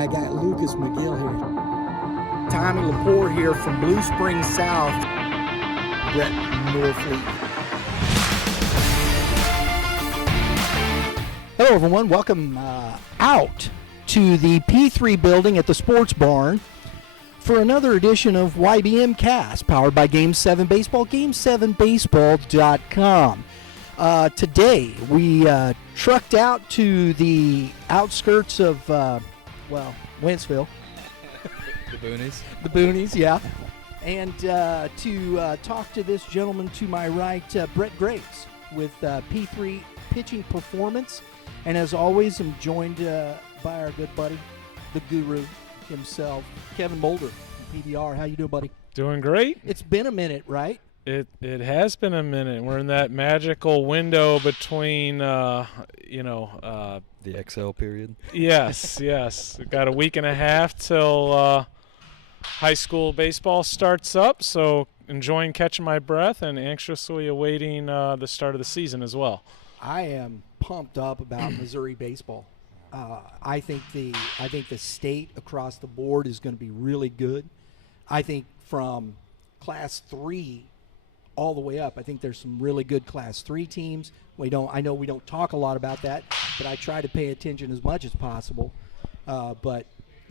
I got Lucas McGill here. Tommy Lepore here from Blue Springs South. Brett Norfleet. Hello, everyone. Welcome out to the P3 building at the Sports Barn for another edition of YBMcast, powered by Game 7 Baseball, game7baseball.com. Today, we trucked out to the outskirts of, Wentzville. The boonies. The boonies, yeah. And to talk to this gentleman to my right, Brett Graves, with P3 Pitching Performance. And as always, I'm joined by our good buddy, the guru himself, Kevin Mulder from PBR. How you doing, buddy? Doing great. It's been a minute, right? It has been a minute. We're in that magical window between, the XL period. Yes. We've got a week and a half till high school baseball starts up, so enjoying catching my breath and anxiously awaiting the start of the season as well. I am pumped up about Missouri baseball. I think the state across the board is going to be really good. I think from Class 3 all the way up, I think there's some really good Class 3 teams. I know we don't talk a lot about that, but I try to pay attention as much as possible. But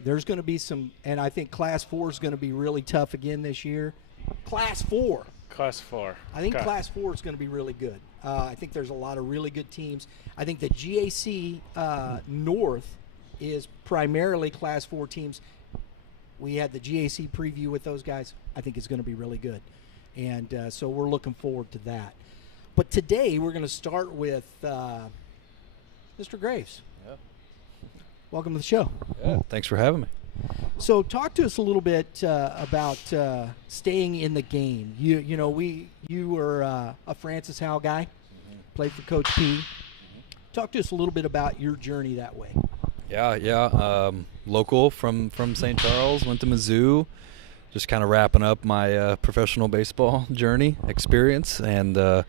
there's going to be some, and I think Class 4 is going to be really tough again this year. Class 4. Class 4. I think Okay. Class 4 is going to be really good. I think there's a lot of really good teams. I think the GAC North is primarily Class 4 teams. We had the GAC preview with those guys. I think it's going to be really good. And so we're looking forward to that. But today we're going to start with Mr. Graves. Yeah. Welcome to the show. Yeah, thanks for having me. So talk to us a little bit about staying in the game. You were a Francis Howell guy, played for Coach P. Talk to us a little bit about your journey that way. Yeah. Local from St. Charles, went to Mizzou. Just kind of wrapping up my professional baseball journey experience, and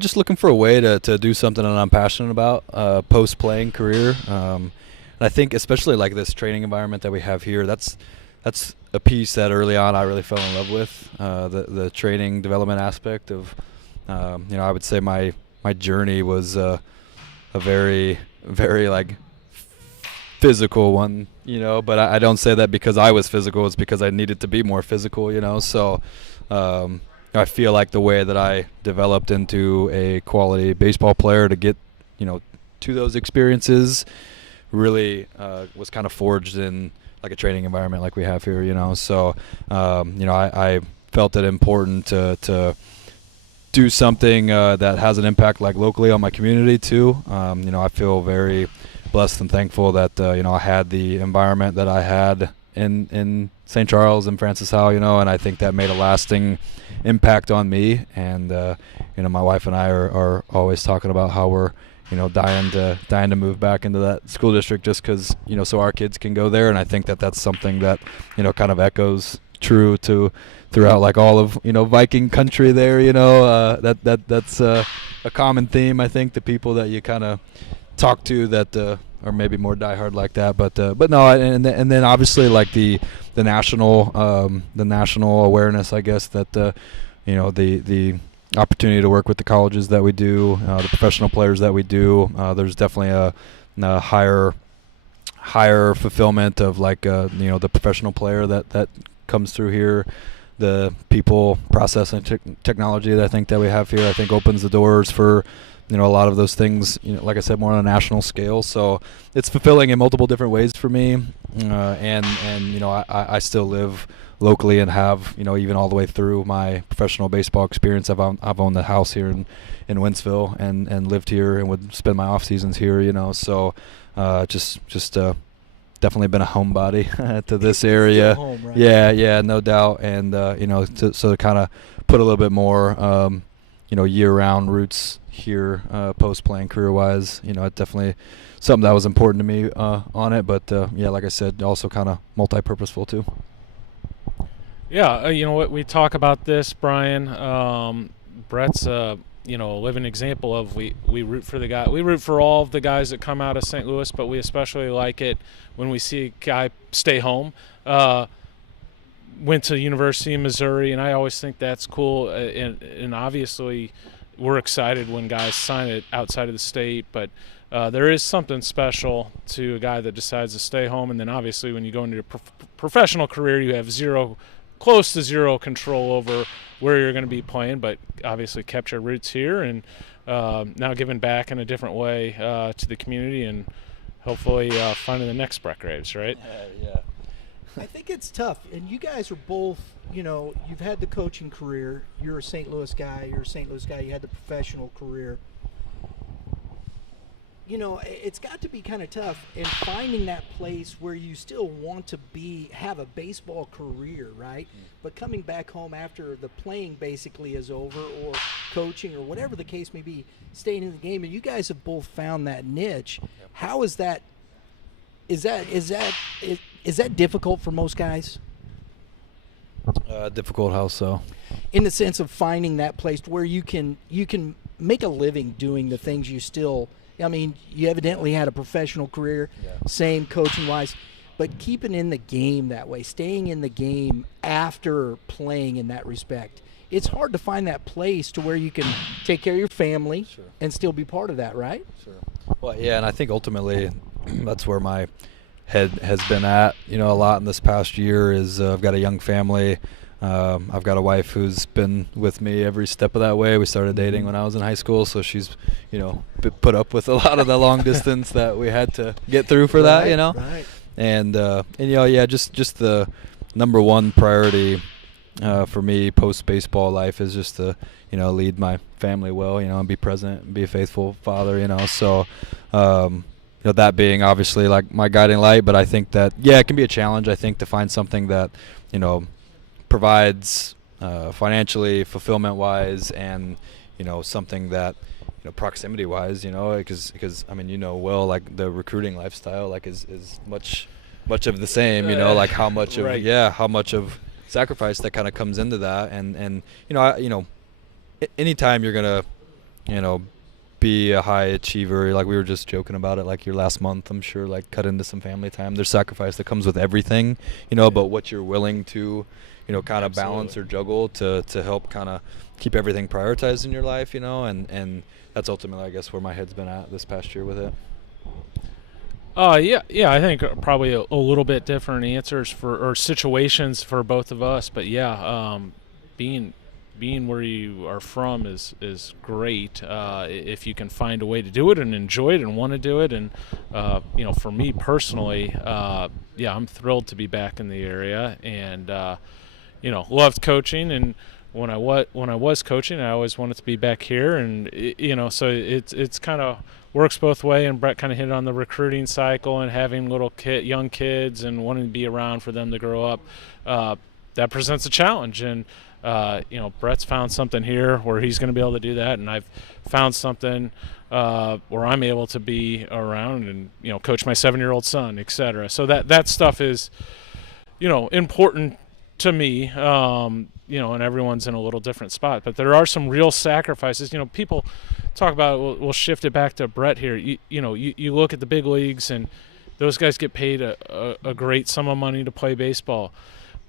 just looking for a way to do something that I'm passionate about post-playing career. And I think especially like this training environment that we have here, that's a piece that early on I really fell in love with, the training development aspect of, I would say my journey was a very, very like physical one, but I don't say that because I was physical. It's because I needed to be more physical, so I feel like the way that I developed into a quality baseball player to get, to those experiences really was kind of forged in like a training environment like we have here, so I felt it important to do something that has an impact like locally on my community too. I feel very blessed and thankful that I had the environment that I had in St. Charles and Francis Howell, and I think that made a lasting impact on me. And my wife and I are always talking about how we're dying to move back into that school district just because so our kids can go there. And I think that that's something that kind of echoes true to throughout like all of Viking country there. That's a common theme. I think the people that you kind of talk to that are maybe more diehard like that, but no, and then obviously like the national awareness, I guess, that the opportunity to work with the colleges that we do, the professional players that we do. There's definitely a higher fulfillment of like the professional player that comes through here. The people, process, and technology that I think that we have here, I think opens the doors for a lot of those things, like I said, more on a national scale. So it's fulfilling in multiple different ways for me. And I still live locally and have, even all the way through my professional baseball experience. I've owned the house here in Wentzville and lived here and would spend my off seasons here, So just definitely been a homebody to this area. Home, right? Yeah, no doubt. And, to kind of put a little bit more, year-round roots here post-playing career-wise, it's definitely something that was important to me on it. But, like I said, also kind of multi-purposeful too. Yeah, we talk about this, Brian. Brett's a a living example of we root for we root for all of the guys that come out of St. Louis, but we especially like it when we see a guy stay home. Went to University of Missouri, and I always think that's cool. And obviously, we're excited when guys sign it outside of the state, but there is something special to a guy that decides to stay home. And then obviously, when you go into your professional career, you have close to zero control over where you're going to be playing, but obviously kept your roots here and now giving back in a different way to the community and hopefully finding the next Brett Graves, right? Yeah. I think it's tough, and you guys are both, you've had the coaching career. You're a St. Louis guy. You had the professional career. It's got to be kind of tough in finding that place where you still want to have a baseball career, right? But coming back home after the playing basically is over, or coaching, or whatever the case may be, staying in the game. And you guys have both found that niche. How is that? Is that difficult for most guys? Difficult, how so? In the sense of finding that place where you can make a living doing the things you still. I mean, you evidently had a professional career, same coaching-wise, but keeping in the game that way, staying in the game after playing in that respect, it's hard to find that place to where you can take care of your family and still be part of that, right? Sure. Well, yeah, and I think ultimately that's where my head has been at, a lot in this past year is I've got a young family. I've got a wife who's been with me every step of that way. We started dating when I was in high school, so she's, put up with a lot of the long distance that we had to get through for that, Right. And just the number one priority for me post baseball life is just to, lead my family well, and be present and be a faithful father, So, that being obviously like my guiding light, but I think that it can be a challenge. I think to find something that, provides financially, fulfillment-wise, and something that proximity-wise, because I mean like the recruiting lifestyle is much of the same, like how much of sacrifice that kind of comes into that, and anytime you're gonna be a high achiever, like we were just joking about it, like your last month, I'm sure, like cut into some family time. There's sacrifice that comes with everything, but what you're willing to kind of balance or juggle to help kind of keep everything prioritized in your life, and that's ultimately, I guess, where my head's been at this past year with it. Yeah, I think probably a little bit different answers or situations for both of us, but being where you are from is great if you can find a way to do it and enjoy it and want to do it. And for me personally, I'm thrilled to be back in the area, and loved coaching. And when I was coaching, I always wanted to be back here, and so it's kind of works both way. And Brett kind of hit on the recruiting cycle and having young kids and wanting to be around for them to grow up. That presents a challenge, and Brett's found something here where he's going to be able to do that, and I've found something where I'm able to be around and coach my 7-year-old son, etc. So that stuff is important to me, and everyone's in a little different spot. But there are some real sacrifices. People talk about, we'll shift it back to Brett here. You look at the big leagues, and those guys get paid a great sum of money to play baseball.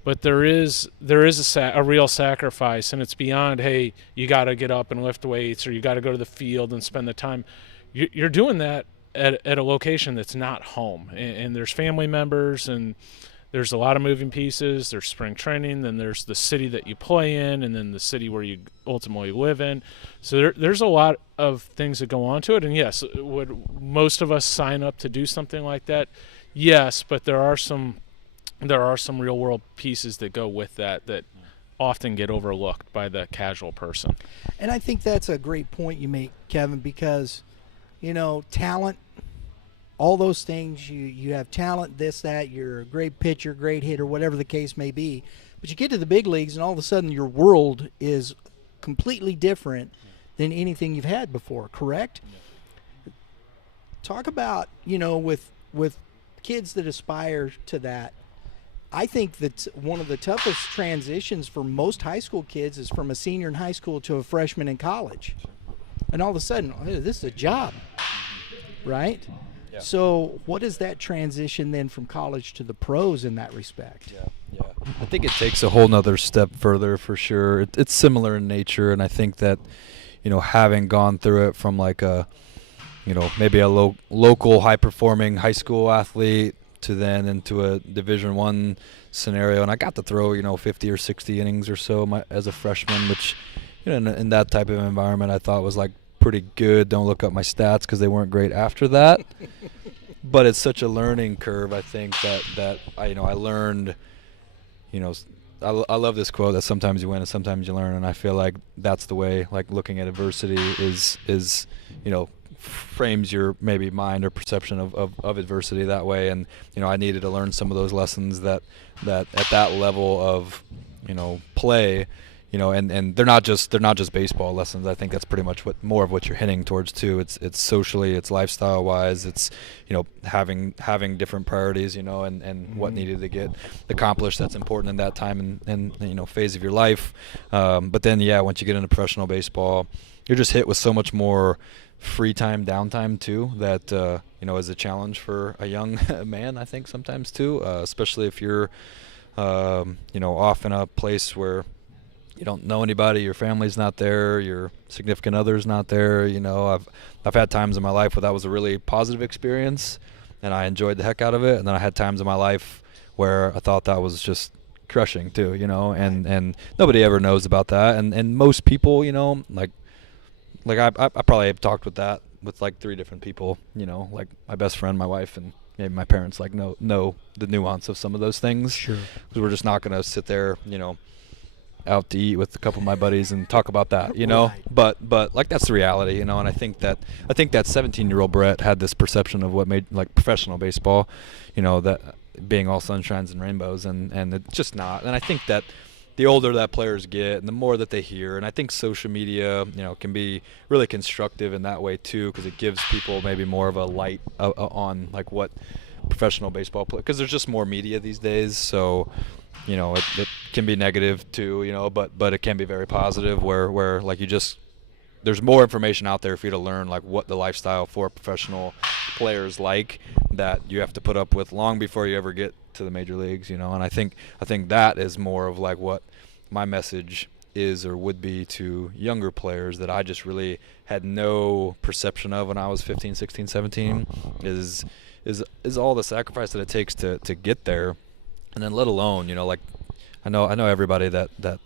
But there is a real sacrifice, and it's beyond, hey, you got to get up and lift weights, or you got to go to the field and spend the time. You're doing that at a location that's not home, and there's family members, and there's a lot of moving pieces. There's spring training, then there's the city that you play in, and then the city where you ultimately live in. So there's a lot of things that go on to it. And yes, would most of us sign up to do something like that? Yes, but there are some real world pieces that go with that often get overlooked by the casual person. And I think that's a great point you make, Kevin, because talent, all those things, you have talent, this, that, you're a great pitcher, great hitter, whatever the case may be, but you get to the big leagues and all of a sudden your world is completely different than anything you've had before, correct? Talk about, with kids that aspire to that. I think that one of the toughest transitions for most high school kids is from a senior in high school to a freshman in college. and all of a sudden, hey, this is a job, right? Yeah. So what is that transition then from college to the pros in that respect? Yeah. I think it takes a whole nother step further for sure. It's similar in nature, and I think that, having gone through it from like a, maybe a local high-performing high school athlete to then into a Division I scenario, and I got to throw, 50 or 60 innings or so as a freshman, which, in that type of environment I thought was like pretty good. Don't look up my stats because they weren't great after that. But it's such a learning curve, I think, that I learned, I love this quote that sometimes you win and sometimes you learn, and I feel like that's the way, like, looking at adversity is frames your maybe mind or perception of adversity that way. And, I needed to learn some of those lessons that at that level of, play, and they're not just baseball lessons. I think that's pretty much more of what you're hitting towards too. It's socially, it's lifestyle wise, it's, having different priorities, and what needed to get accomplished that's important in that time and phase of your life. But then, once you get into professional baseball, you're just hit with so much more free time, downtime too, that is a challenge for a young man, I think, sometimes too, especially if you're off in a place where you don't know anybody, your family's not there, your significant other's not there. I've had times in my life where that was a really positive experience and I enjoyed the heck out of it, and then I had times in my life where I thought that was just crushing too, and nobody ever knows about that, and most people, like I probably have talked with like 3 different people, like my best friend, my wife, and maybe my parents, like know the nuance of some of those things. Sure. Because we're just not going to sit there, out to eat with a couple of my buddies and talk about that, Right. but like that's the reality, and I think that 17-year-old Brett had this perception of what made like professional baseball, that being all sunshines and rainbows, and it's just not. And I think that the older that players get and the more that they hear, and I think social media, can be really constructive in that way too, because it gives people maybe more of a light on like what professional baseball play, because there's just more media these days. So it can be negative too, but it can be very positive where like there's more information out there for you to learn like what the lifestyle for professional players like that you have to put up with long before you ever get to the major leagues, and I think that is more of like what my message is or would be to younger players that I just really had no perception of when I was 15, 16, 17 is all the sacrifice that it takes to get there. And then let alone, like I know everybody that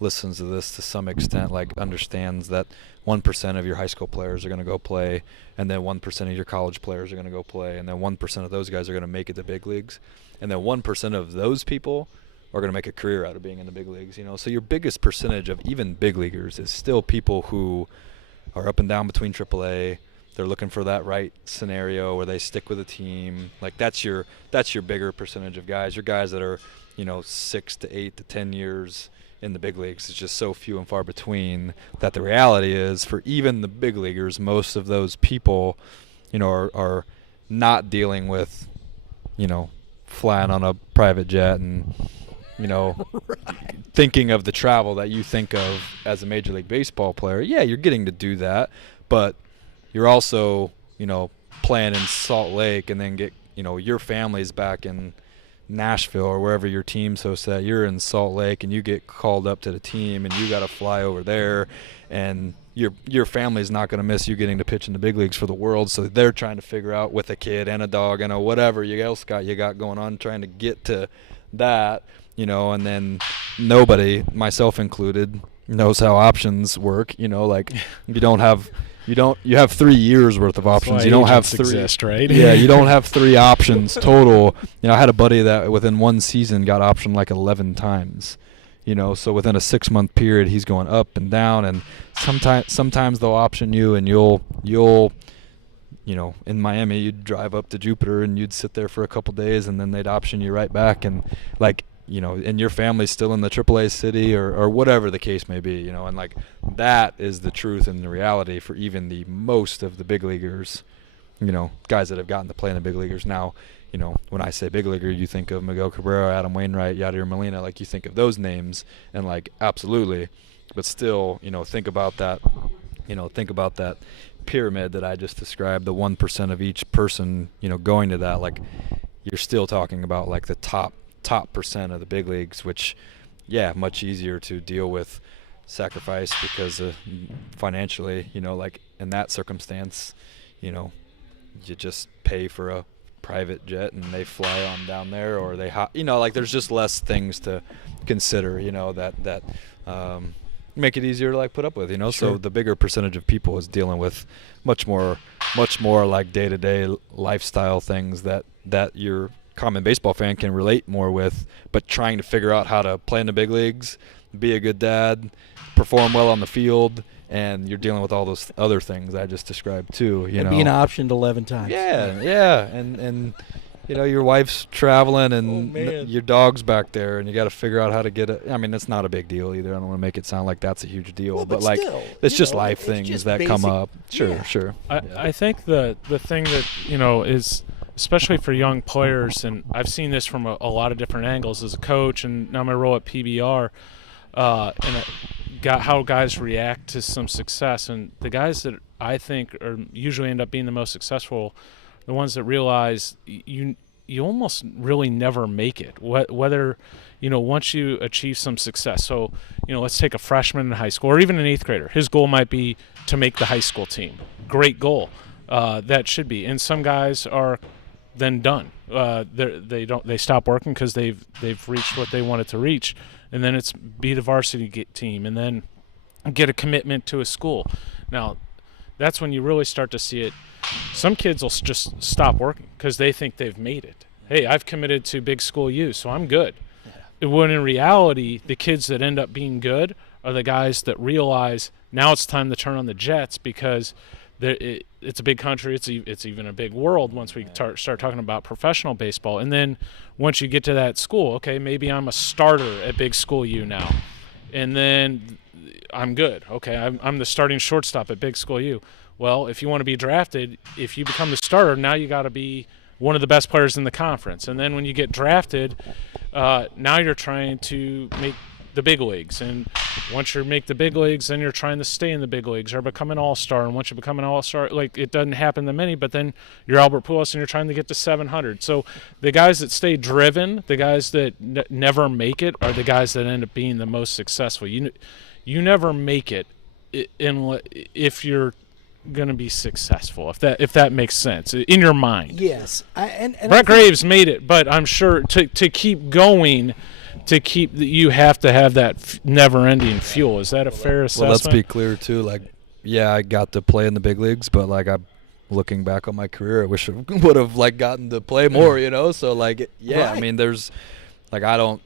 listens to this to some extent like understands that 1% of your high school players are going to go play, and then 1% of your college players are going to go play, and then 1% of those guys are going to make it to big leagues, and then 1% of those people are going to make a career out of being in the big leagues. So your biggest percentage of even big leaguers is still people who are up and down between AAA. They're looking for that right scenario where they stick with a team. Like that's your bigger percentage of guys. Your guys that are, 6 to 8 to 10 years in the big leagues is just so few and far between that the reality is for even the big leaguers, most of those people, are not dealing with, flying on a private jet and, right. Thinking of the travel that you think of as a Major League Baseball player. Yeah, you're getting to do that, but you're also, playing in Salt Lake and then get, your family's back in Nashville or wherever your team's hosted at. You're in Salt Lake and you get called up to the team and you got to fly over there, and your family's not going to miss you getting to pitch in the big leagues for the world. So they're trying to figure out with a kid and a dog and a whatever else you got going on, trying to get to that, and then nobody, myself included, knows how options work. Like you have 3 years worth of options. You don't have 3 exist, right? Yeah, you don't have 3 options total. I had a buddy that within one season got optioned like 11 times. So within a 6-month period, he's going up and down, and sometimes they'll option you, and you'll in Miami, you'd drive up to Jupiter and you'd sit there for a couple days, and then they'd option you right back, and like, and your family's still in the AAA city or whatever the case may be, and like that is the truth and the reality for even the most of the big leaguers, guys that have gotten to play in the big leaguers. Now, when I say big leaguer, you think of Miguel Cabrera, Adam Wainwright, Yadier Molina, like you think of those names, and like absolutely, but still, think about that think about that pyramid that I just described, the 1% of each person, going to that, like you're still talking about like the top percent of the big leagues, which, yeah, much easier to deal with sacrifice because financially, like in that circumstance, you just pay for a private jet and they fly on down there, or they like there's just less things to consider, that make it easier to like put up with, Sure. So the bigger percentage of people is dealing with much more like day-to-day lifestyle things that your common baseball fan can relate more with, but trying to figure out how to play in the big leagues, be a good dad, perform well on the field, and you're dealing with all those other things I just described too, and being optioned 11 times. Yeah, and your wife's traveling and your dog's back there, and you got to figure out how to get it. I mean, it's not a big deal either. I don't want to make it sound like that's a huge deal, Well, but like still, still, it's just life it's things just that come basic- up. Sure, yeah. sure. I think the thing that is especially for young players, and I've seen this from a lot of different angles as a coach, and now my role at PBR, how guys react to some success, and the guys that I think are usually end up being the most successful, the ones that realize you almost really never make it. Whether once you achieve some success. So let's take a freshman in high school or even an 8th grader. His goal might be to make the high school team. Great goal. That should be. And some guys are then done. They stop working because they've reached what they wanted to reach, and then it's be the varsity team, and then get a commitment to a school. Now, that's when you really start to see it. Some kids will just stop working because they think they've made it. Hey, I've committed to big school U, so I'm good. When in reality, the kids that end up being good are the guys that realize now it's time to turn on the jets because it's a big country. It's even a big world once we start talking about professional baseball. And then once you get to that school, okay, maybe I'm a starter at big school U now, and then I'm good. Okay, I'm the starting shortstop at big school U. Well, if you want to be drafted, if you become the starter, now you got to be one of the best players in the conference. And then when you get drafted, now you're trying to make the big leagues. And once you make the big leagues, then you're trying to stay in the big leagues or become an all-star. And once you become an all-star, like it doesn't happen to many, but then you're Albert Pujols and you're trying to get to 700. So the guys that stay driven, the guys that never make it, are the guys that end up being the most successful. You never make it if you're going to be successful, if that makes sense in your mind. Yes. Brett Graves made it, but I'm sure to keep going, you have to have that never-ending fuel. Is that a fair assessment? Well, let's be clear too. Like, yeah, I got to play in the big leagues, but like I'm looking back on my career, I wish I would have like gotten to play more. So like, yeah, Right. I mean, there's like I don't.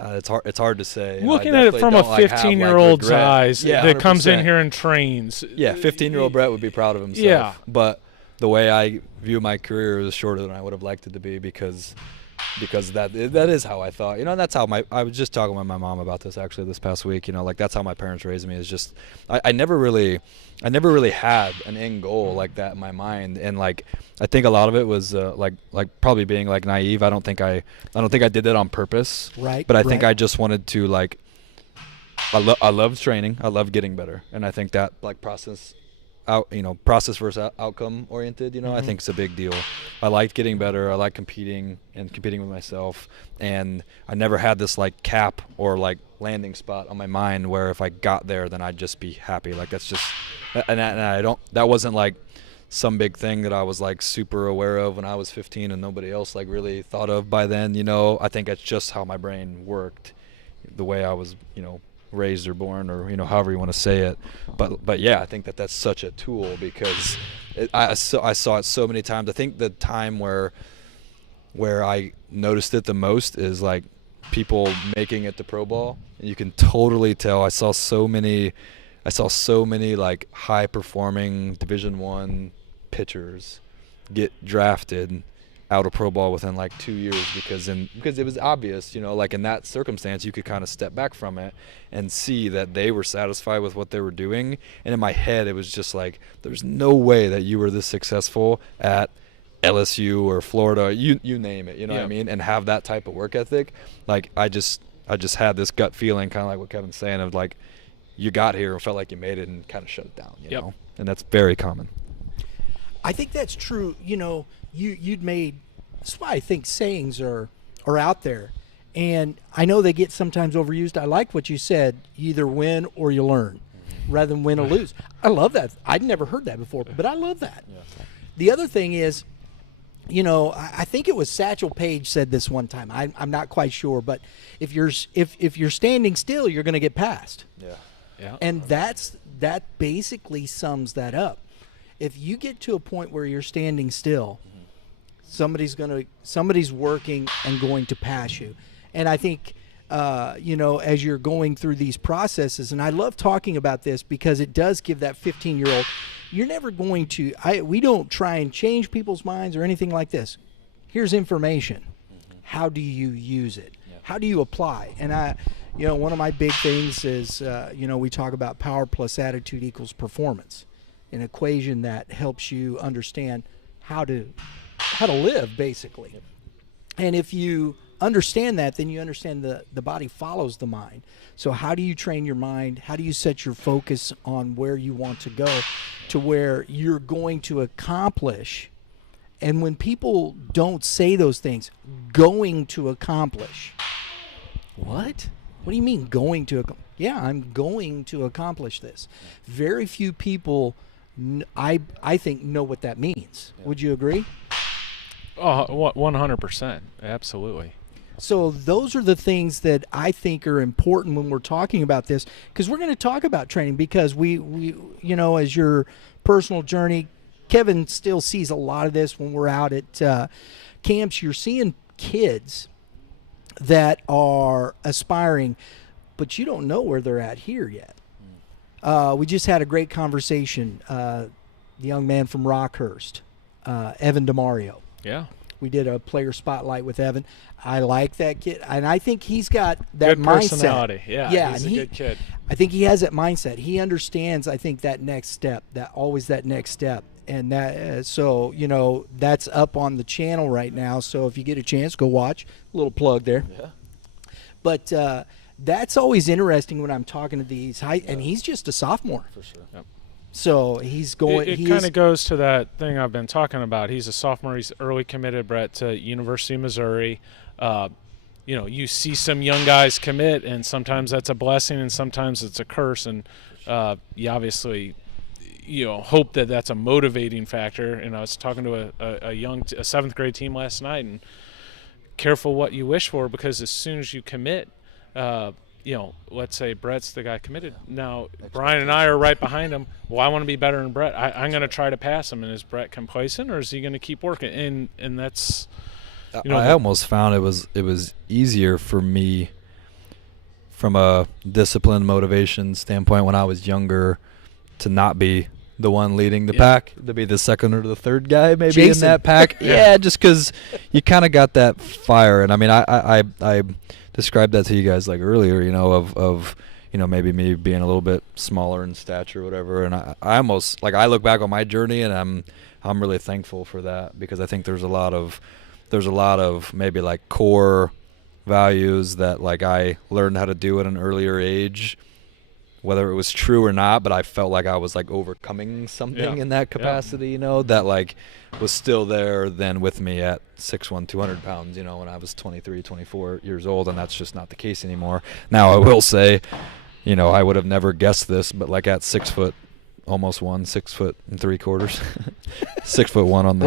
It's hard to say. Looking at it from a 15-year-old's eyes that comes in here and trains. Yeah, 15-year-old Brett would be proud of himself. Yeah. But the way I view my career is shorter than I would have liked it to be because that is how I thought. And that's how I was just talking with my mom about this actually this past week. Like that's how my parents raised me. Is just I never really had an end goal like that in my mind, and like I think a lot of it was like probably being like naive. I don't think I did that on purpose. Right. But I think I just wanted to like I loved training. I loved getting better, and I think that like process versus outcome oriented. I think it's a big deal. I liked getting better. I like competing with myself, and I never had this like cap or like landing spot on my mind where if I got there, then I'd just be happy. Like that's just, and I don't. That wasn't like some big thing that I was like super aware of when I was 15 and nobody else like really thought of by then. I think it's just how my brain worked, the way I was, raised or born, or however you want to say it. But yeah, I think that's such a tool because I saw it so many times. I think the time where I noticed it the most is like people making it to pro ball, and you can totally tell. I saw so many like high performing Division I pitchers get drafted out of pro ball within like 2 years because it was obvious, like in that circumstance you could kind of step back from it and see that they were satisfied with what they were doing. And in my head it was just like, there's no way that you were this successful at LSU or Florida, you name it, what I mean, and have that type of work ethic. Like I just had this gut feeling, kind of like what Kevin's saying, of like, you got here and felt like you made it and kind of shut it down, you Yep. know? And that's very common. I think that's true. You know, you'd made. That's why I think sayings are out there, and I know they get sometimes overused. I like what you said. You either win or you learn, rather than win or lose. I love that. I'd never heard that before, but I love that. Yeah. The other thing is, you know, I think it was Satchel Paige said this one time. I'm not quite sure, but if you're standing still, you're going to get passed. Yeah. Yeah. And that basically sums that up. If you get to a point where you're standing still, somebody's working and going to pass you. And I think you know, as you're going through these processes, and I love talking about this because it does give that 15-year-old, you're never going to, we don't try and change people's minds or anything like this. Here's information. How do you use it? How do you apply? And you know, one of my big things is, you know, we talk about power plus attitude equals performance, an equation that helps you understand how to live, basically. And if you understand that, then you understand the body follows the mind. So how do you train your mind? How do you set your focus on where you want to go to where you're going to accomplish? And when people don't say those things, going to accomplish. What? What do you mean going to accomplish? Yeah, I'm going to accomplish this. Very few people, I think, know what that means. Yeah. Would you agree? Oh, 100%. Absolutely. So those are the things that I think are important when we're talking about this, because we're going to talk about training because we you know, as your personal journey, Kevin still sees a lot of this when we're out at camps. You're seeing kids that are aspiring, but you don't know where they're at here yet. We just had a great conversation. The young man from Rockhurst, Evan DeMario. Yeah. We did a player spotlight with Evan. I like that kid, and I think he's got that good mindset. Personality. Yeah, he's a good kid. I think he has that mindset. He understands, I think, that next step, that next step. And that, so, you know, that's up on the channel right now. So if you get a chance, go watch. A little plug there. Yeah. But that's always interesting when I'm talking to these and he's just a sophomore. For sure. Yep. So he's going. It kind of goes to that thing I've been talking about. He's a sophomore. He's early committed, Brett, to University of Missouri. You know, you see some young guys commit, and sometimes that's a blessing, and sometimes it's a curse. And you obviously, you know, hope that that's a motivating factor. And I was talking to a seventh grade team last night, and careful what you wish for, because as soon as you commit, you know, let's say Brett's the guy committed. Now, Brian and I are right behind him. Well, I want to be better than Brett. I'm going to try to pass him. And is Brett complacent, or is he going to keep working? And that's, you know, I almost found it was easier for me from a discipline motivation standpoint when I was younger to not be the one leading the pack, to be the second or the third guy maybe Jason. In that pack. Yeah, just because you kind of got that fire. And I mean, I described that to you guys like earlier, you know, of you know, maybe me being a little bit smaller in stature or whatever. And I almost, like, I look back on my journey and I'm really thankful for that, because I think there's a lot of maybe like core values that like I learned how to do at an earlier age, whether it was true or not, but I felt like I was like overcoming something in that capacity, you know, that like was still there then with me at 6'1", 200 pounds, you know, when I was 23, 24 years old, and that's just not the case anymore. Now I will say, you know, I would have never guessed this, but like at 6 foot, almost 6 foot and 3/4, 6'1" on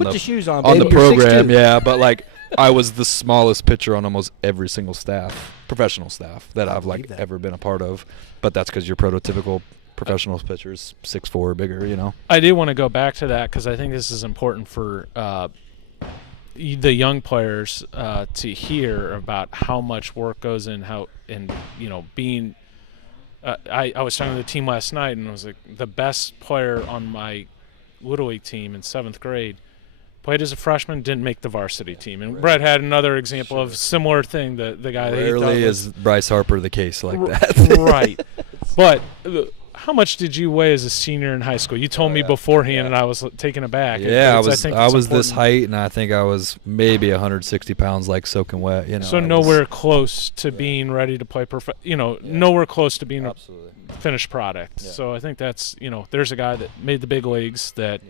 the shoes on the baby. program, yeah, but like I was the smallest pitcher on almost every single professional staff that I've like ever been a part of. But that's because your prototypical professional pitcher's 6'4" or bigger, you know. I do want to go back to that, because I think this is important for the young players to hear about how much work goes in, you know, being. I was talking to the team last night, and I was like, the best player on my Little League team in 7th grade played as a freshman, didn't make the varsity team. And Brett had another example of similar thing. The guy rarely is Bryce Harper the case like that. Right. But how much did you weigh as a senior in high school? You told me beforehand, and I was taken aback. Yeah, I was important. this height, and I think I was maybe 160 pounds, like soaking wet. So nowhere close to being ready to play nowhere close to being Absolutely. a finished product. Yeah. So I think that's there's a guy that made the big leagues that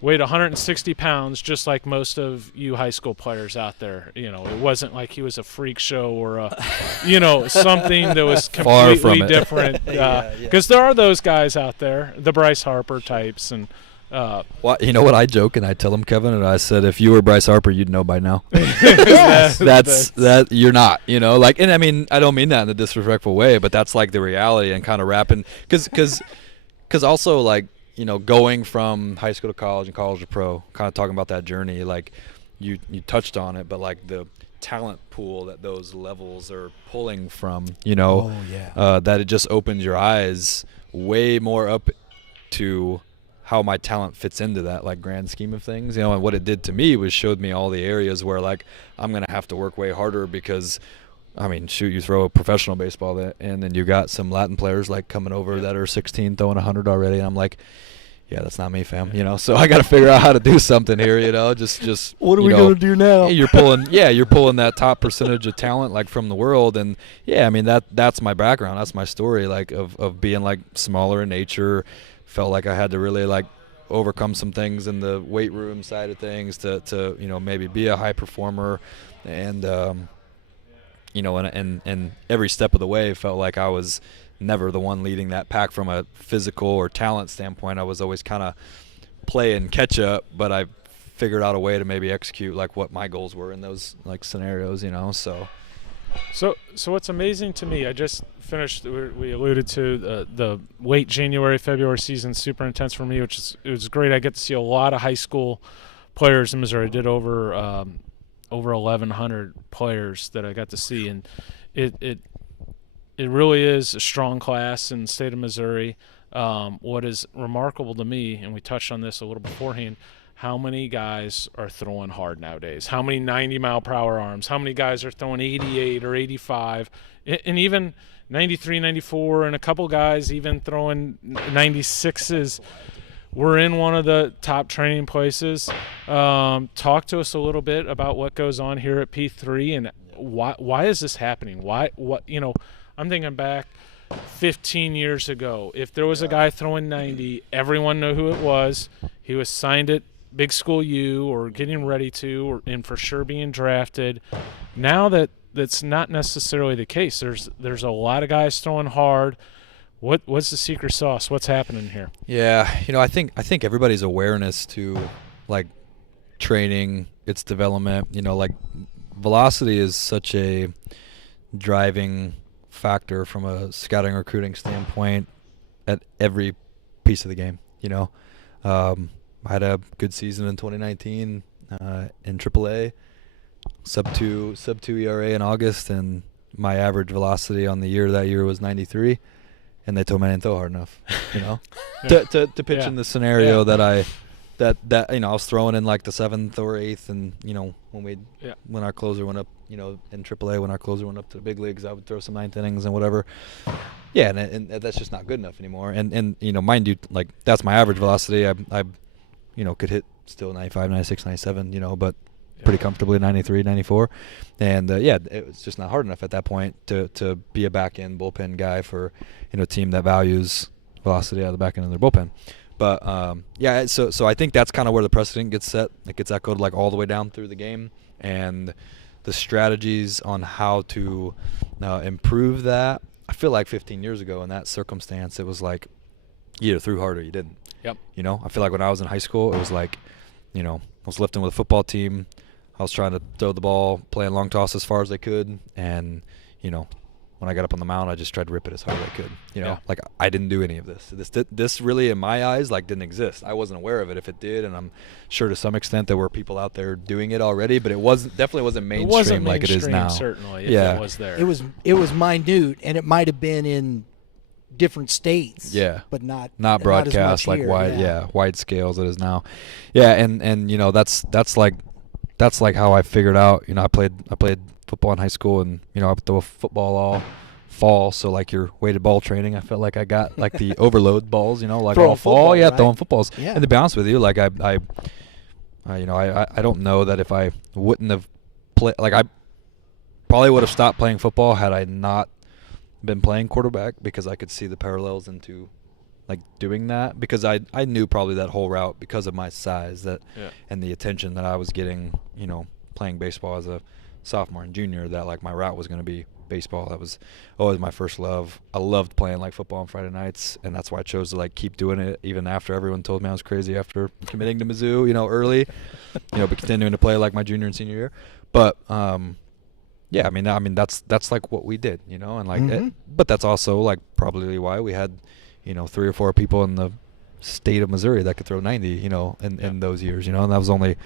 weighed 160 pounds, just like most of you high school players out there. It wasn't like he was a freak show or something that was completely different. Because there are those guys out there, the Bryce Harper types, and. Well, you know what I joke and I tell him, Kevin, and I said, if you were Bryce Harper, you'd know by now. That you're not, and I mean, I don't mean that in a disrespectful way, but that's like the reality and kind of wrapping, because also like, going from high school to college and college to pro, kind of talking about that journey, like you touched on it, but like the talent pool that those levels are pulling from, that it just opens your eyes way more up to how my talent fits into that like grand scheme of things, and what it did to me was showed me all the areas where like I'm going to have to work way harder, because I mean, shoot, you throw a professional baseball and then you got some Latin players like coming over that are 16 throwing 100 already, and I'm like, yeah, that's not me, fam. So I got to figure out how to do something here. Just what are we gonna do now? You're pulling that top percentage of talent like from the world, and I mean that's my background, that's my story, like of being like smaller in nature. Felt like I had to really like overcome some things in the weight room side of things to maybe be a high performer, and and every step of the way felt like I was never the one leading that pack from a physical or talent standpoint. I was always kind of playing catch up, but I figured out a way to maybe execute like what my goals were in those like scenarios, So what's amazing to me, I just finished, we alluded to the late January, February season, super intense for me, it was great. I get to see a lot of high school players in Missouri. I did over 1,100 players that I got to see, and it really is a strong class in the state of Missouri. What is remarkable to me, and we touched on this a little beforehand, how many guys are throwing hard nowadays? How many 90-mile-per-hour arms? How many guys are throwing 88 or 85? And even 93, 94, and a couple guys even throwing 96s. We're in one of the top training places. Talk to us a little bit about what goes on here at P3 and why is this happening? I'm thinking back 15 years ago. If there was a guy throwing 90, everyone knew who it was. He was signed at Big School U or getting ready to, and for sure being drafted. Now that's not necessarily the case. There's a lot of guys throwing hard. What's the secret sauce? What's happening here? Yeah, I think everybody's awareness to like training, its development, like velocity is such a driving factor from a scouting recruiting standpoint at every piece of the game. I had a good season in 2019 in AAA, sub 2 ERA in August, and my average velocity on the year that year was 93, and they told me I didn't throw hard enough, to pitch in the scenario that I was throwing in like the 7th or 8th, and when our closer went up, in AAA, when our closer went up to the big leagues, I would throw some 9th innings and whatever. Yeah, and that's just not good enough anymore. And mind you, like that's my average velocity. I could hit still 95, 96, 97, but pretty comfortably 93, 94. And it was just not hard enough at that point to be a back end bullpen guy for a team that values velocity out of the back end of their bullpen. But so I think that's kind of where the precedent gets set. It gets echoed like all the way down through the game, and the strategies on how to improve that. I feel like 15 years ago in that circumstance, it was like you either threw hard or you didn't. Yep. I feel like when I was in high school, it was like, I was lifting with a football team. I was trying to throw the ball, playing long toss as far as I could, and when I got up on the mound, I just tried to rip it as hard as I could. Like I didn't do any of this. This really, in my eyes, like didn't exist. I wasn't aware of it if it did, and I'm sure to some extent there were people out there doing it already, but it definitely wasn't mainstream like it is now. Certainly, yeah, it was there. It was minute, and it might have been in different states. Yeah, but not broadcast not as much like here, wide scale as it is now. Yeah, and that's like how I figured out. I played football in high school, and I would throw a football all fall, so like your weighted ball training, I felt like I got like the overload balls, like Throwing all fall, football, right? throwing footballs. Yeah. And to be honest with you, like I don't know that if I wouldn't have played, like I probably would have stopped playing football had I not been playing quarterback, because I could see the parallels into like doing that, because I knew probably that whole route because of my size and the attention that I was getting, playing baseball as a sophomore and junior, that like my route was going to be baseball. That was always my first love. I loved playing like football on Friday nights, and that's why I chose to like keep doing it even after everyone told me I was crazy after committing to Mizzou, early, but continuing to play like my junior and senior year. But yeah, I mean that's like what we did, and like but that's also like probably why we had 3 or 4 people in the state of Missouri that could throw 90, in those years, and that was only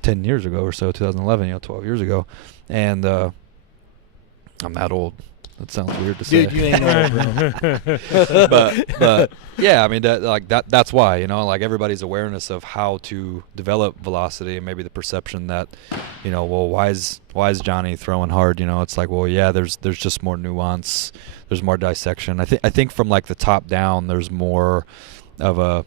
10 years ago or so, 2011, 12 years ago. And I'm that old. That sounds weird to say. Dude, you ain't old, bro. but yeah, I mean that's why, like everybody's awareness of how to develop velocity, and maybe the perception that, well, why is Johnny throwing hard? It's like, well, yeah, there's just more nuance, there's more dissection. I think from like the top down, there's more of a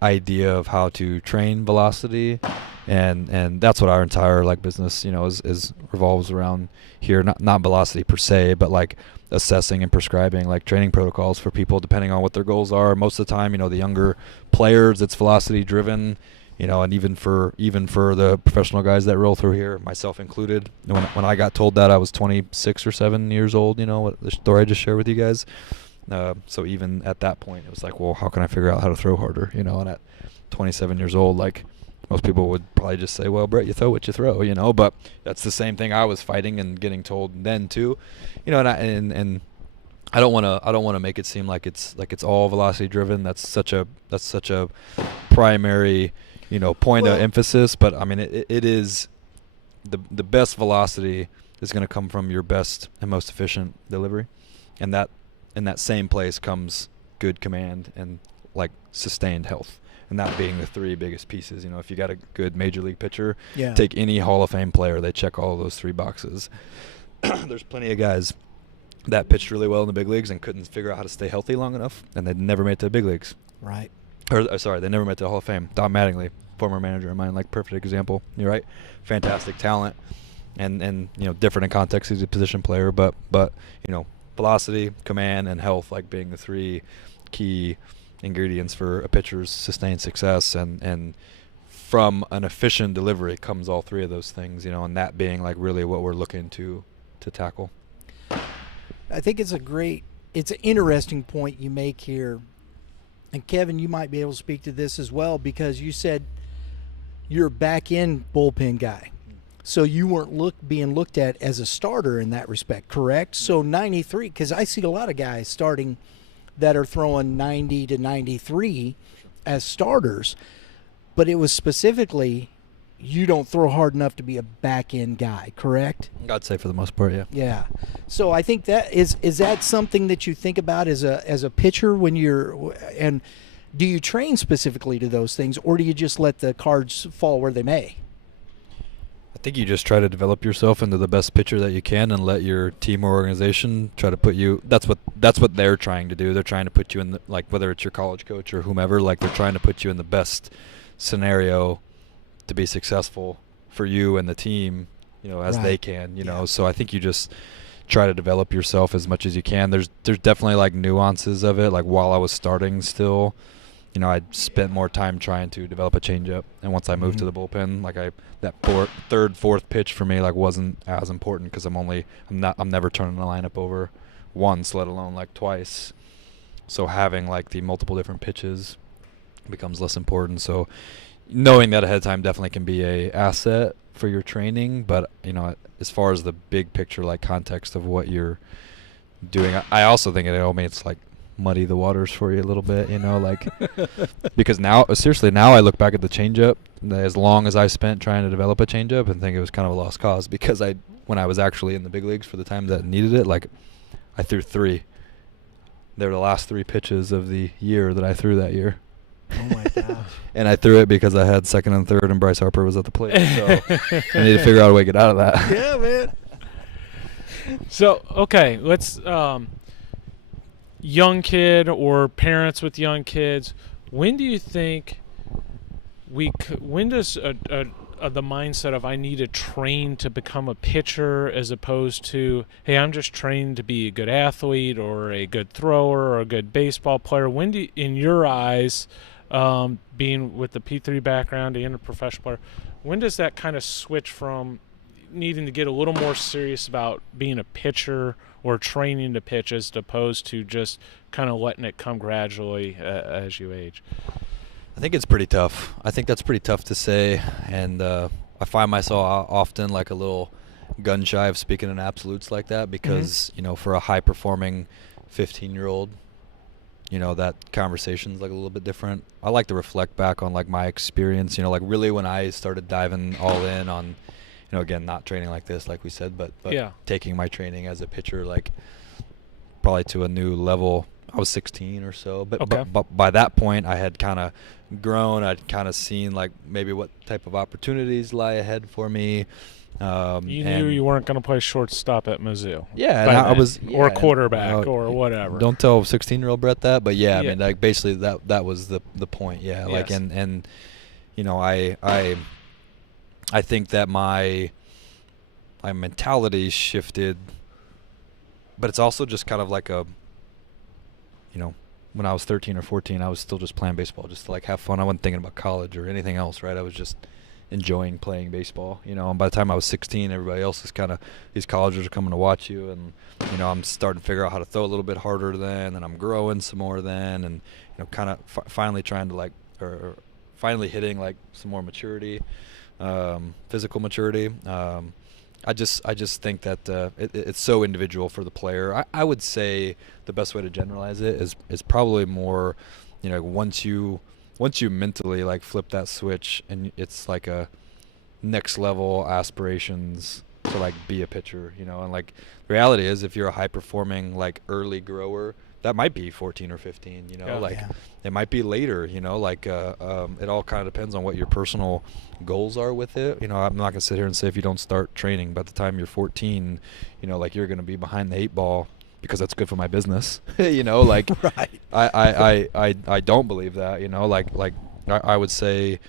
idea of how to train velocity, and that's what our entire like business is revolves around here. Not velocity per se, but like assessing and prescribing like training protocols for people depending on what their goals are. Most of the time, the younger players, it's velocity driven, and even for the professional guys that roll through here, myself included. When I got told that, I was 26 or 7 years old, what the story I just shared with you guys. So even at that point, it was like, well, how can I figure out how to throw harder? And at 27 years old, like most people would probably just say, well, Brett, you throw what you throw, but that's the same thing I was fighting and getting told then too, and I don't want to make it seem like it's all velocity driven. That's such a primary, point of emphasis. But I mean, it is the best velocity is going to come from your best and most efficient delivery, and that in that same place comes good command and like sustained health, and that being the 3 biggest pieces. If you got a good major league pitcher, take any Hall of Fame player, they check all those 3 boxes. There's plenty of guys that pitched really well in the big leagues and couldn't figure out how to stay healthy long enough, and they never made it to the big leagues. Right. Or sorry, they never made it to the Hall of Fame. Don Mattingly, former manager of mine, like perfect example. You're right, fantastic talent, and different in context. He's a position player, but velocity, command, and health like being the 3 key ingredients for a pitcher's sustained success, and from an efficient delivery comes all 3 of those things, and that being like really what we're looking to tackle. I think it's an interesting point you make here, and Kevin, you might be able to speak to this as well, because you said you're a back-end bullpen guy. So you weren't being looked at as a starter in that respect, correct? So 93, because I see a lot of guys starting that are throwing 90 to 93 as starters, but it was specifically you don't throw hard enough to be a back-end guy, correct? I'd say for the most part, yeah. Yeah. So I think that is that something that you think about as a pitcher when and do you train specifically to those things, or do you just let the cards fall where they may? I think you just try to develop yourself into the best pitcher that you can, and let your team or organization try to put you. That's what they're trying to do. They're trying to put you in the, like, whether it's your college coach or whomever, like they're trying to put you in the best scenario to be successful for you and the team, as right. they can, So I think you just try to develop yourself as much as you can. There's definitely like nuances of it. Like while I was starting still, I spent more time trying to develop a changeup, and once I moved to the bullpen, like that third, fourth pitch for me like wasn't as important, because I'm never turning the lineup over once, let alone like twice. So having like the multiple different pitches becomes less important. So knowing that ahead of time definitely can be a asset for your training, but as far as the big picture, like context of what you're doing, I also think it's like muddy the waters for you a little bit, like because now I look back at the changeup, as long as I spent trying to develop a changeup, and think it was kind of a lost cause, because when I was actually in the big leagues for the time that needed it, like I threw 3. They were the last 3 pitches of the year that I threw that year. Oh my gosh. And I threw it because I had second and third and Bryce Harper was at the plate. So I need to figure out a way to get out of that. Yeah, man. So, okay, let's young kid or parents with young kids, when do you think when does the mindset of I need to train to become a pitcher as opposed to, hey, I'm just training to be a good athlete or a good thrower or a good baseball player? When do you, in your eyes, being with the P3 background and a professional player, when does that kind of switch from needing to get a little more serious about being a pitcher or training to pitch as opposed to just kind of letting it come gradually as you age? I think it's pretty tough. I think that's pretty tough to say, and I find myself often like a little gun shy of speaking in absolutes like that because, you know, for a high-performing 15-year-old, you know, that conversation's like a little bit different. I like to reflect back on like my experience, you know, like really when I started diving all in on, you know, again, not training like this, like we said, but yeah, taking my training as a pitcher, like probably to a new level. I was 16 or so, but by that point I had kind of grown. I'd kind of seen like maybe what type of opportunities lie ahead for me. You knew you weren't going to play shortstop at Mizzou. Yeah, and I was, or a quarterback or whatever. Don't tell 16-year-old Brett that, but yeah, yeah, I mean, like basically that was the point. Yeah, yes. like and you know, I think that my mentality shifted, but it's also just kind of like a, you know, when I was 13 or 14, I was still just playing baseball just to like have fun. I wasn't thinking about college or anything else, right? I was just enjoying playing baseball, you know. And by the time I was 16, everybody else is kind of, these colleges are coming to watch you, and you know, I'm starting to figure out how to throw a little bit harder then, and I'm growing some more then, and you know, kind of finally trying to like, or finally hitting like some more maturity, physical maturity. I just think that it's so individual for the player. I would say the best way to generalize it is probably more, you know, once you mentally like flip that switch and it's like a next level aspirations to like be a pitcher, you know, and like the reality is if you're a high performing like early grower, that might be 14 or 15, you know, it might be later, you know, like it all kind of depends on what your personal goals are with it. You know, I'm not gonna sit here and say if you don't start training by the time you're 14, you know, like you're gonna be behind the 8 ball because that's good for my business. You know, like right. I don't believe that, you know, like I would say,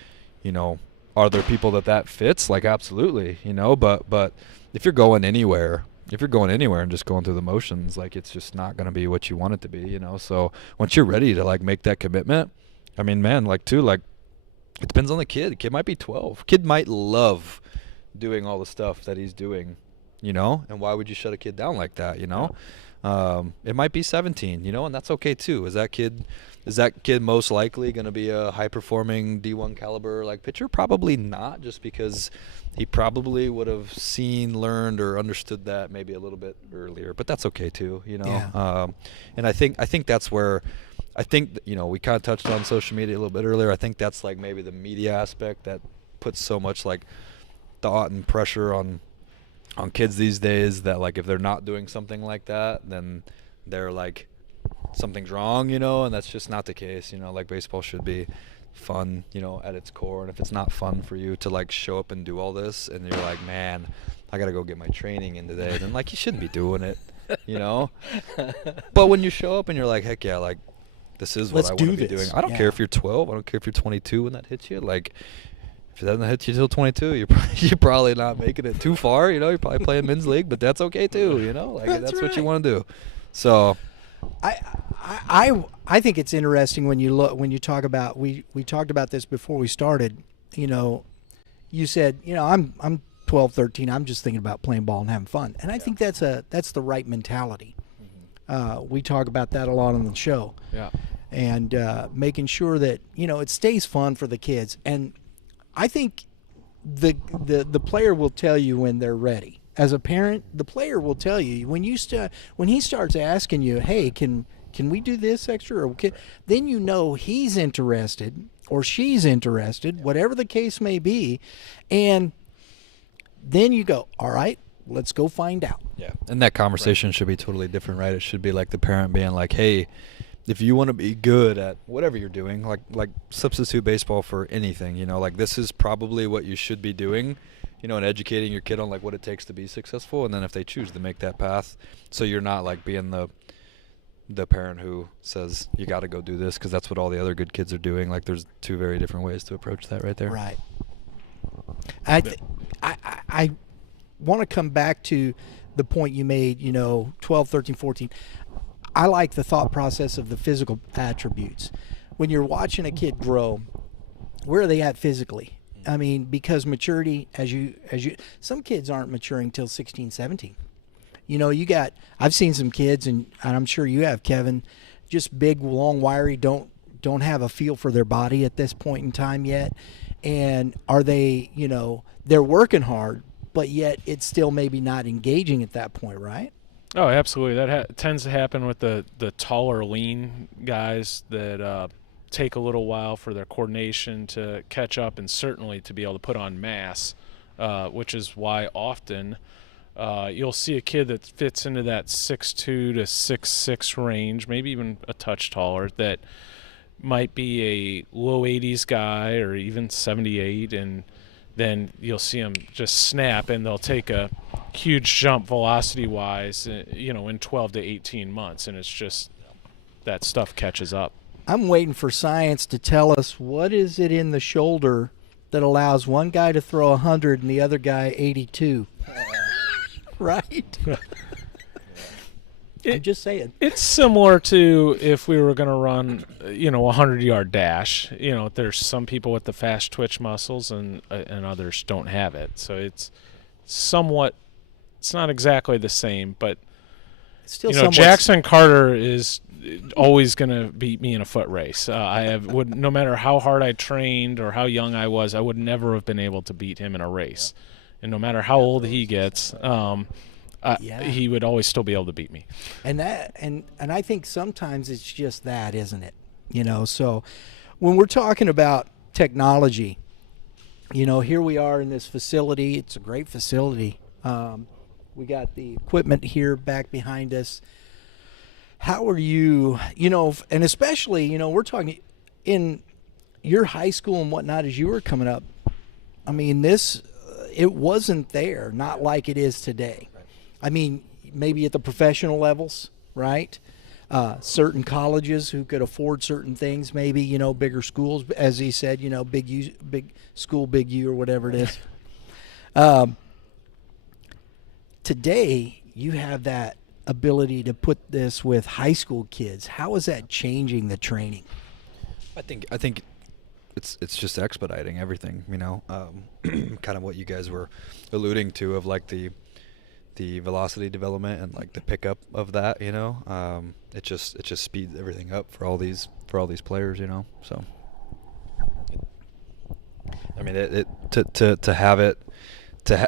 you know, are there people that fits? Like absolutely, you know, but if you're going anywhere and just going through the motions, like it's just not going to be what you want it to be, you know? So once you're ready to like make that commitment, I mean, man, like too, like it depends on the kid. The kid might be 12. Kid might love doing all the stuff that he's doing, you know? And why would you shut a kid down like that, you know? It might be 17, you know, and that's okay too. Is that kid most likely going to be a high performing D1 caliber like pitcher? Probably not, just because he probably would have seen, learned, or understood that maybe a little bit earlier, but that's okay too, you know? Yeah. And I think that's where, you know, we kind of touched on social media a little bit earlier. I think that's like maybe the media aspect that puts so much like thought and pressure on kids these days that like if they're not doing something like that, then they're like something's wrong, you know, and that's just not the case, you know. Like baseball should be fun, you know, at its core, and if it's not fun for you to like show up and do all this and you're like, man, I gotta go get my training in today, then like you shouldn't be doing it, you know. But when you show up and you're like, heck yeah, like this is what I want to be doing. I don't care if you're 12, I don't care if you're 22 when that hits you. Like if it doesn't hit you till 22, you're probably not making it too far, you know. You're probably playing men's league, but that's okay too, you know. Like that's right. What you want to do. So I think it's interesting when you talk about, we talked about this before we started, you know, you said, you know, I'm 12, 13, I'm just thinking about playing ball and having fun. And I think that's the right mentality. We talk about that a lot on the show. Yeah. And making sure that, you know, it stays fun for the kids. And I think the player will tell you when they're ready. As a parent, the player will tell you when he starts asking you, hey, can we do this extra? Or then you know he's interested or she's interested, whatever the case may be, and then you go, all right, let's go find out. Yeah, and that conversation should be totally different, right? It should be like the parent being like, hey, if you want to be good at whatever you're doing, like substitute baseball for anything, you know, like this is probably what you should be doing, you know, and educating your kid on like what it takes to be successful. And then if they choose to make that path, so you're not like being the the parent who says you got to go do this because that's what all the other good kids are doing. Like there's two very different ways to approach that right there. Right. I want to come back to the point you made, 12, 13, 14. I like the thought process of the physical attributes. When you're watching a kid grow, where are they at physically? I mean, because maturity, some kids aren't maturing till 16, 17. I've seen some kids, and I'm sure you have, Kevin, just big, long, wiry, don't have a feel for their body at this point in time yet. And are they, they're working hard, but yet it's still maybe not engaging at that point, right? Oh, absolutely. That tends to happen with the taller, lean guys that take a little while for their coordination to catch up and certainly to be able to put on mass, which is why often you'll see a kid that fits into that 6'2" to 6'6" range, maybe even a touch taller, that might be a low 80s guy or even 78, and then you'll see them just snap and they'll take a huge jump velocity-wise, in 12 to 18 months, and it's just that stuff catches up. I'm waiting for science to tell us what is it in the shoulder that allows one guy to throw 100 and the other guy 82. Right? I'm just saying. It's similar to if we were going to run, a 100-yard dash. There's some people with the fast twitch muscles and others don't have it. So it's somewhat, it's not exactly the same, but still Jackson Carter is always going to beat me in a foot race. No matter how hard I trained or how young I was, I would never have been able to beat him in a race. And no matter how old he gets, he would always still be able to beat me. And I think sometimes it's just that, isn't it? So when we're talking about technology, here we are in this facility. It's a great facility. We got the equipment here back behind us. How are you, and especially, we're talking in your high school and whatnot as you were coming up. I mean, it wasn't there, not like it is today. I mean, maybe at the professional levels, right? Certain colleges who could afford certain things, maybe, bigger schools, as he said, big school, big U or whatever it is. Today, you have that ability to put this with high school kids. How is that changing the training? I think it's just expediting everything, kind of what you guys were alluding to of like the velocity development and like the pickup of that, it just speeds everything up for all these players, so I mean to have it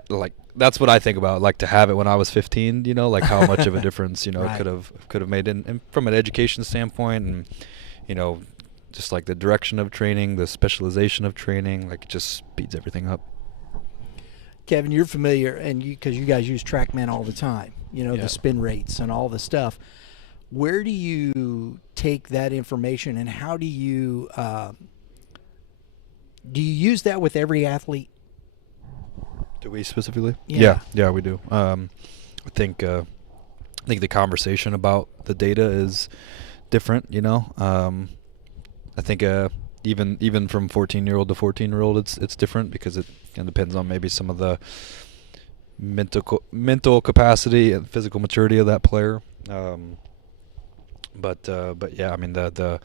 like that's what I think about, like to have it when I was 15, like how much of a difference Right. it could have made and from an education standpoint, and just like the direction of training, the specialization of training, like it just speeds everything up. Kevin, you're familiar, and because you guys use TrackMan all the time, Yeah. the spin rates and all the stuff. Where do you take that information, and how do you use that with every athlete? Do we specifically? Yeah. Yeah, we do. I think the conversation about the data is different. I think even from 14-year-old to 14-year-old, it's different because it depends on maybe some of the mental capacity and physical maturity of that player. But yeah, I mean the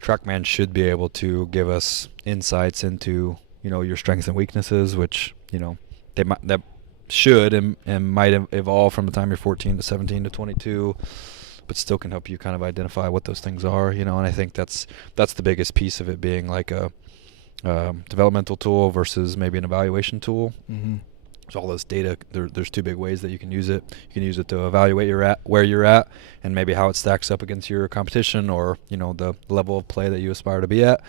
TrackMan should be able to give us insights into your strengths and weaknesses, which that should and might evolve from the time you're 14 to 17 to 22, but still can help you kind of identify what those things are, and I think that's the biggest piece of it being like a developmental tool versus maybe an evaluation tool. Mm-hmm. So all this data, there's two big ways that you can use it. You can use it to evaluate where you're at and maybe how it stacks up against your competition or the level of play that you aspire to be at,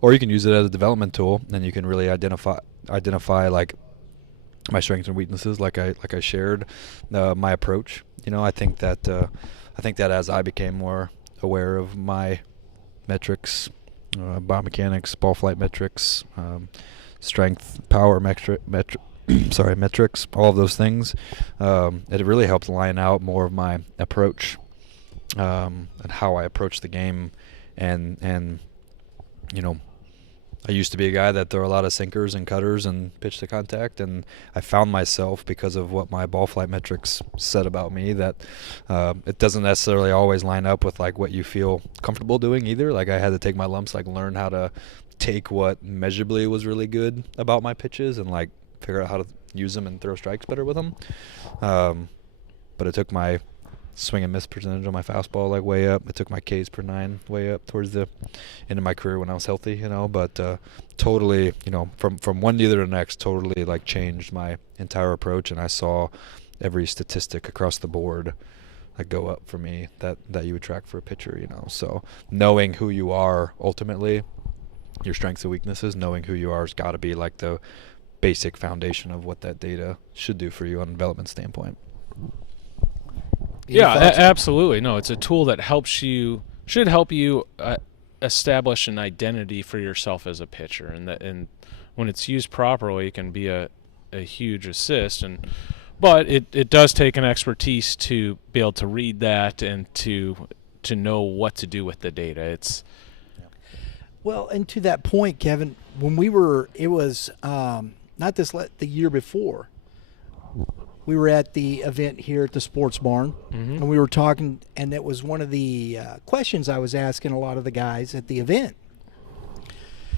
or you can use it as a development tool and you can really identify like my strengths and weaknesses, like I shared, my approach. I think that as I became more aware of my metrics, biomechanics, ball flight metrics, strength, power metrics, all of those things, it really helped line out more of my approach and how I approach the game, and I used to be a guy that threw a lot of sinkers and cutters and pitch to contact, and I found myself, because of what my ball flight metrics said about me, that it doesn't necessarily always line up with like what you feel comfortable doing either. Like I had to take my lumps, like learn how to take what measurably was really good about my pitches and like figure out how to use them and throw strikes better with them. But it took my swing and miss percentage on my fastball like way up. It took my Ks per 9 way up towards the end of my career when I was healthy, but totally, from one year to the next, totally like changed my entire approach, and I saw every statistic across the board like go up for me that you would track for a pitcher, So knowing who you are ultimately, your strengths and weaknesses, knowing who you are has got to be like the basic foundation of what that data should do for you on a development standpoint. Absolutely. No, it's a tool that should help you establish an identity for yourself as a pitcher, and when it's used properly, it can be a huge assist. But it does take an expertise to be able to read that and to know what to do with the data. Well, and to that point, Kevin, when it was the year before, we were at the event here at the Sports Barn, and we were talking, and it was one of the questions I was asking a lot of the guys at the event.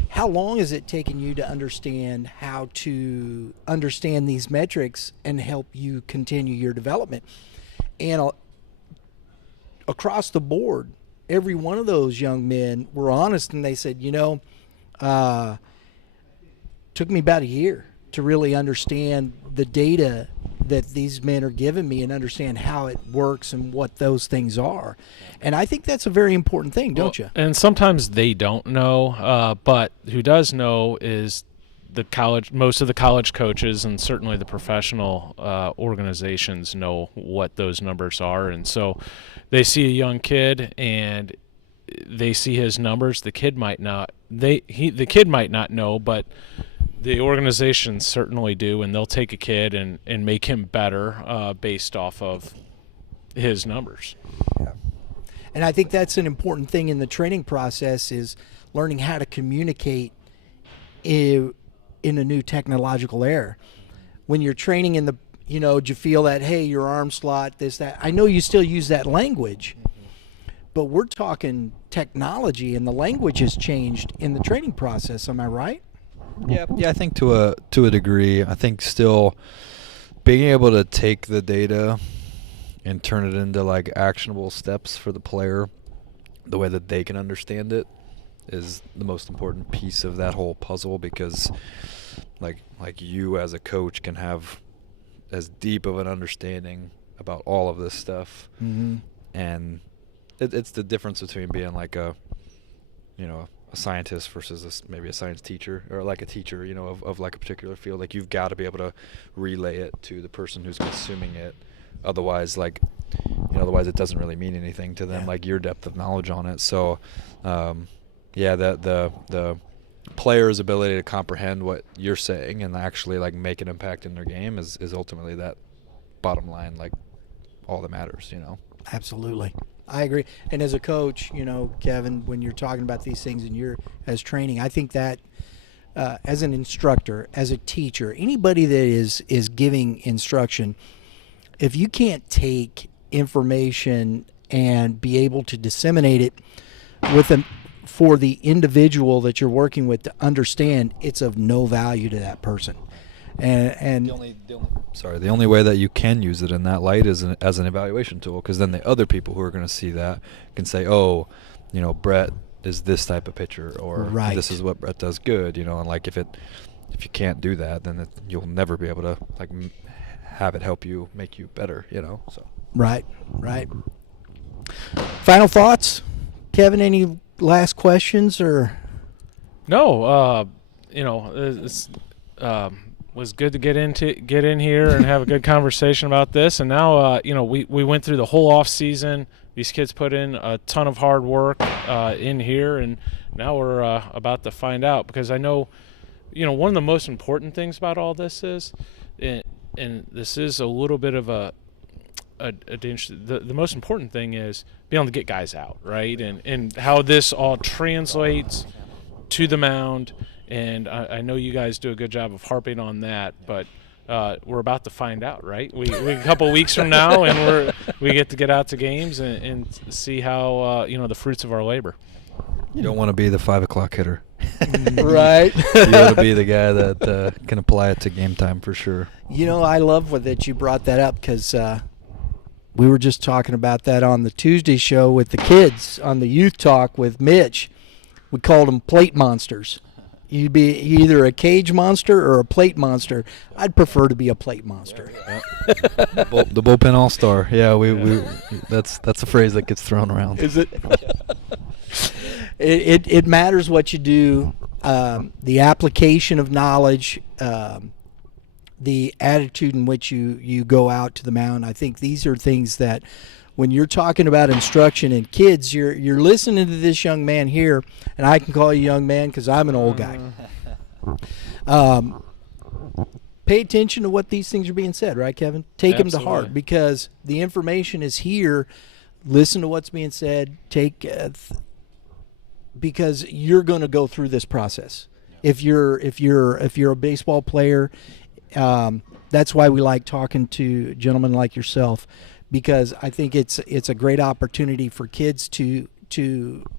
How long has it taken you to understand how to understand these metrics and help you continue your development? And across the board, every one of those young men were honest, and they said, took me about a year to really understand the data that these men are giving me and understand how it works and what those things are. And I think that's a very important thing, don't you? And sometimes they don't know, but who does know is most of the college coaches, and certainly the professional organizations know what those numbers are. And so they see a young kid and they see his numbers. The kid might not. The kid might not know, but the organizations certainly do, and they'll take a kid and make him better based off of his numbers. Yeah. And I think that's an important thing in the training process, is learning how to communicate in a new technological era. When you're training do you feel that, hey, your arm slot, this, that. I know you still use that language, but we're talking technology, and the language has changed in the training process. Am I right? Yeah, I think to a degree. I think still being able to take the data and turn it into like actionable steps for the player, the way that they can understand it, is the most important piece of that whole puzzle, because like you as a coach can have as deep of an understanding about all of this stuff, and it's the difference between being like a scientist versus maybe a science teacher, or like a teacher, of like a particular field. Like you've got to be able to relay it to the person who's consuming it. Otherwise, it doesn't really mean anything to them, like your depth of knowledge on it. So, the player's ability to comprehend what you're saying and actually like make an impact in their game is ultimately that bottom line, like all that matters, Absolutely. I agree. And as a coach, Kevin, when you're talking about these things and you're as training, I think that as an instructor, as a teacher, anybody that is giving instruction, if you can't take information and be able to disseminate it for the individual that you're working with to understand, it's of no value to that person. And the only way that you can use it in that light is as an evaluation tool, because then the other people who are going to see that can say, oh, Brett is this type of pitcher, or this is what Brett does good, and like if you can't do that, then you'll never be able to like have it help you, make you better, so. Right. Final thoughts, Kevin? Any last questions or? No, it's was good to get in here and have a good conversation about this. And now, we went through the whole off season. These kids put in a ton of hard work in here, and now we're about to find out, because I know, one of the most important things about all this is, and this is a little bit of the most important thing is being able to get guys out, right? And how this all translates to the mound. And I know you guys do a good job of harping on that, but we're about to find out, right? We a couple weeks from now, and we get to get out to games and see how the fruits of our labor. You don't want to be the 5 o'clock hitter. Right. You want to be the guy that can apply it to game time for sure. I love that you brought that up because we were just talking about that on the Tuesday show with the kids on the Youth Talk with Mitch. We called them plate monsters. You'd be either a cage monster or a plate monster. I'd prefer to be a plate monster. The bullpen all-star. Yeah, we that's a phrase that gets thrown around. Is it? It matters what you do, the application of knowledge, the attitude in which you go out to the mound. I think these are things that when you're talking about instruction and kids, you're listening to this young man here, and I can call you young man because I'm an old guy. Pay attention to what these things are being said, right, Kevin? Take them to heart because the information is here. Listen to what's being said. Because you're going to go through this process. If you're a baseball player, that's why we like talking to gentlemen like yourself, because I think it's a great opportunity for kids to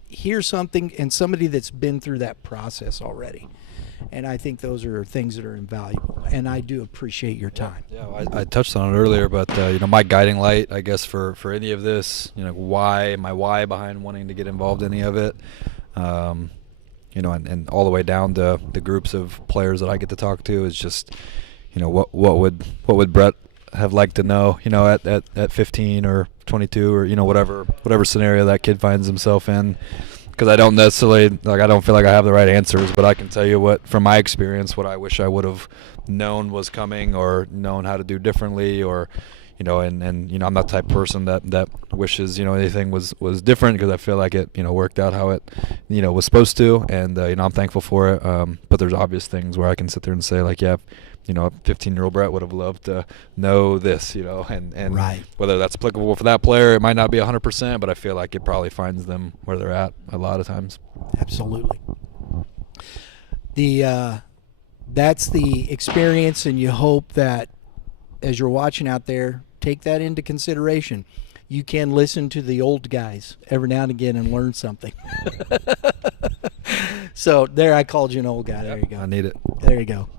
hear something and somebody that's been through that process already. And I think those are things that are invaluable, and I do appreciate your time. Yeah, I touched on it earlier, but my guiding light, I guess, for any of this, why behind wanting to get involved in any of it, and all the way down to the groups of players that I get to talk to is just, what would Brett have liked to know, at 15 or 22 or whatever scenario that kid finds himself in. Because I don't necessarily, I don't feel like I have the right answers, but I can tell you from my experience, what I wish I would have known was coming or known how to do differently, or, and I'm not the type of person that wishes, anything was different, because I feel like it, worked out how it, was supposed to, and, I'm thankful for it. But there's obvious things where I can sit there and say, like, yeah, a 15-year-old Brett would have loved to know this, and right. Whether that's applicable for that player, it might not be 100%, but I feel like it probably finds them where they're at a lot of times. Absolutely. That's the experience, and you hope that as you're watching out there, take that into consideration. You can listen to the old guys every now and again and learn something. So there, I called you an old guy. There you go. I need it. There you go.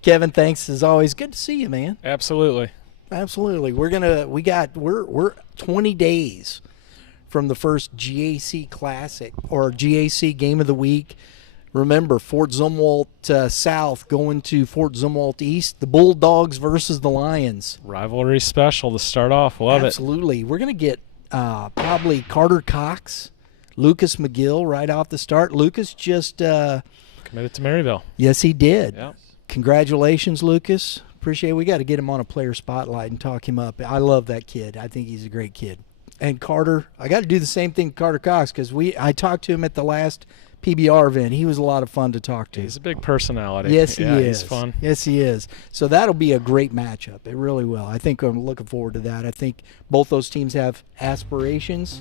Kevin, thanks as always. Good to see you, man. Absolutely. We're 20 days from the first GAC Classic or GAC Game of the Week. Remember, Fort Zumwalt South going to Fort Zumwalt East. The Bulldogs versus the Lions. Rivalry special to start off. Love Absolutely. We're going to get probably Carter Cox, Lucas McGill right off the start. Lucas just committed to Maryville. Yes, he did. Yep. Congratulations, Lucas. Appreciate it. We got to get him on a player spotlight and talk him up. I love that kid. I think he's a great kid. And Carter, I got to do the same thing to Carter Cox because I talked to him at the last PBR event. He was a lot of fun to talk to. He's a big personality. Yes, he is. He's fun. Yes, he is. So that'll be a great matchup. It really will. I think I'm looking forward to that. I think both those teams have aspirations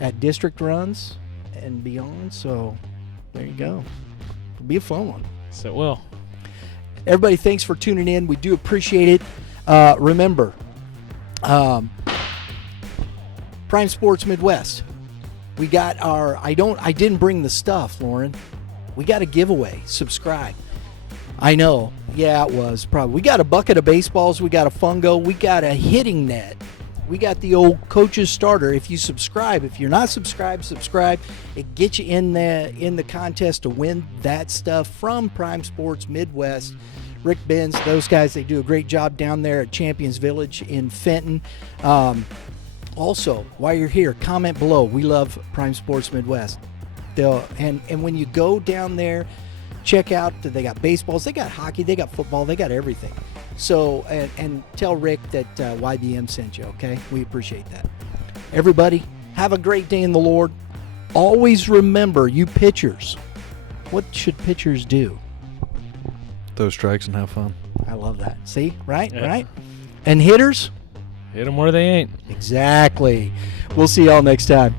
at district runs and beyond. So there you go. It'll be a fun one. Yes, it will. Everybody, thanks for tuning in. We do appreciate it. Remember, Prime Sports Midwest. We got our. I didn't bring the stuff, Lauren. We got a giveaway. Subscribe. I know. Yeah, it was probably. We got a bucket of baseballs. We got a fungo. We got a hitting net. We got the old coach's starter. If you subscribe, if you're not subscribed, subscribe. It gets you in the contest to win that stuff from Prime Sports Midwest. Rick Benz, those guys, they do a great job down there at Champions Village in Fenton. Also, while you're here, comment below. We love Prime Sports Midwest. And when you go down there, check out, they got baseballs, they got hockey, they got football, they got everything. So, and tell Rick that YBM sent you, okay? We appreciate that. Everybody, have a great day in the Lord. Always remember, you pitchers, what should pitchers do? Throw strikes and have fun. I love that. See? Right? Yeah. Right? And hitters? Hit them where they ain't. Exactly. We'll see y'all next time.